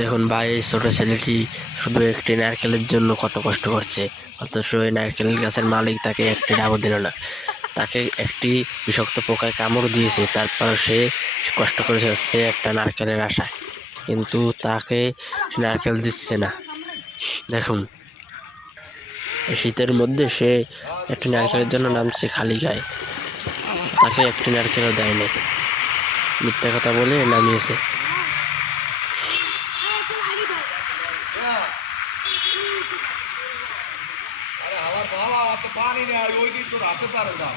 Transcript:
দেখুন ভাই, এই ছোট ছেলেটি শুধু একটি নারকেলের জন্য কত কষ্ট করছে, অথচ এই নারকেল গাছের মালিক তাকে একটি ডাবও দিল না। তাকে একটি বিষাক্ত পোকায় কামড় দিয়েছে, তারপর সে কষ্ট করে যাচ্ছে একটা নারকেলের আশায়, কিন্তু তাকে নারকেল দিচ্ছে না। দেখুন, এই শীতের মধ্যে সে একটি নারকেলের জন্য নামছে খালি গায়ে, তাকে একটি নারকেলও দেয়নি, মিথ্যা কথা বলে নামিয়েছে। पानी नहीं आ रही वही तो रात पार का